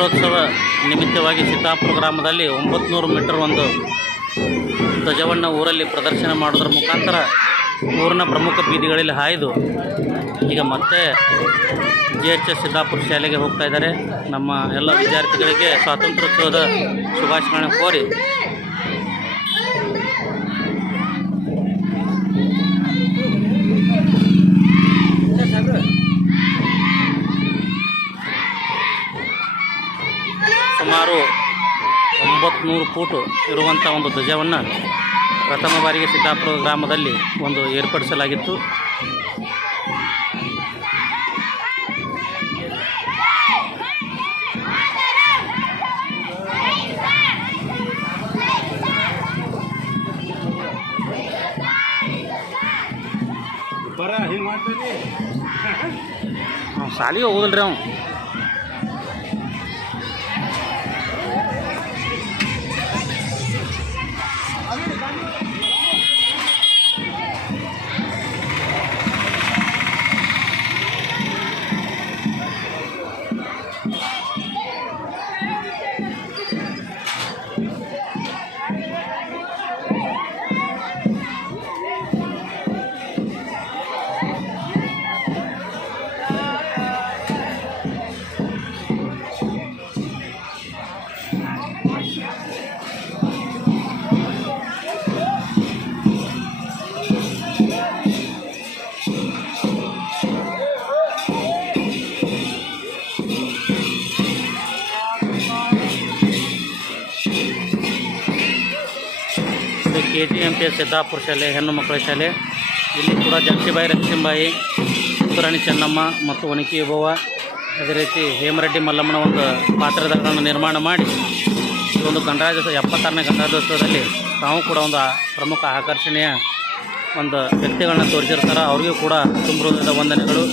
ಸ್ವಾತಂತ್ರ್ಯೋತ್ಸವ ನಿಮಿತ್ತವಾಗಿ ಸಿದ್ದಾಪುರ ಗ್ರಾಮದಲ್ಲಿ 900 ಮೀಟರ್ ಒಂದು ಧ್ವಜವನ್ನು ಊರಲ್ಲಿ ಪ್ರದರ್ಶನ ಮಾಡೋದ್ರ ಮುಖಾಂತರ ಊರಿನ ಪ್ರಮುಖ ಬೀದಿಗಳಲ್ಲಿ ಹಾಯ್ದು ಈಗ ಮತ್ತೆ GHS ಸಿದ್ದಾಪುರ ಶಾಲೆಗೆ ಹೋಗ್ತಾ ಇದ್ದಾರೆ. ನಮ್ಮ ಎಲ್ಲ ವಿದ್ಯಾರ್ಥಿಗಳಿಗೆ ಸ್ವಾತಂತ್ರ್ಯೋತ್ಸವದ ಶುಭಾಶಯಗಳನ್ನು ಕೋರಿ ಸುಮಾರು 900 ಫೂಟು ಇರುವಂಥ ಒಂದು ಧ್ವಜವನ್ನು ಪ್ರಥಮ ಬಾರಿಗೆ ಸಿದ್ದಾಪುರ ಗ್ರಾಮದಲ್ಲಿ ಒಂದು ಏರ್ಪಡಿಸಲಾಗಿತ್ತು. ಶಾಲೆಗೆ ಹೋಗೋದಿಲ್ರಿ ಅವ್ನು. KGMPS ಸಿದ್ದಾಪುರ ಶಾಲೆ ಹೆಣ್ಣು ಮಕ್ಕಳ ಶಾಲೆ. ಇಲ್ಲಿ ಕೂಡ ಜಗತಿಬಾಯಿ ಲಕ್ಷ್ಮೀಬಾಯಿ, ಪುರಾಣಿ ಚೆನ್ನಮ್ಮ ಮತ್ತು ಒನಕೆ ಓಬವ್ವ, ಅದೇ ರೀತಿ ಹೇಮರೆಡ್ಡಿ ಮಲ್ಲಮ್ಮನ ಒಂದು ಪಾತ್ರಧಾರಗಳನ್ನು ನಿರ್ಮಾಣ ಮಾಡಿ ಈ ಒಂದು 76ನೇ ಗಣರಾಜ್ಯೋತ್ಸವದಲ್ಲಿ ತಾವು ಕೂಡ ಒಂದು ಪ್ರಮುಖ ಆಕರ್ಷಣೆಯ ಒಂದು ವ್ಯಕ್ತಿಗಳನ್ನ ತೋರಿಸಿರ್ತಾರೆ. ಅವರಿಗೂ ಕೂಡ ತುಂಬ ಹೃದಯದ ವಂದನೆಗಳು.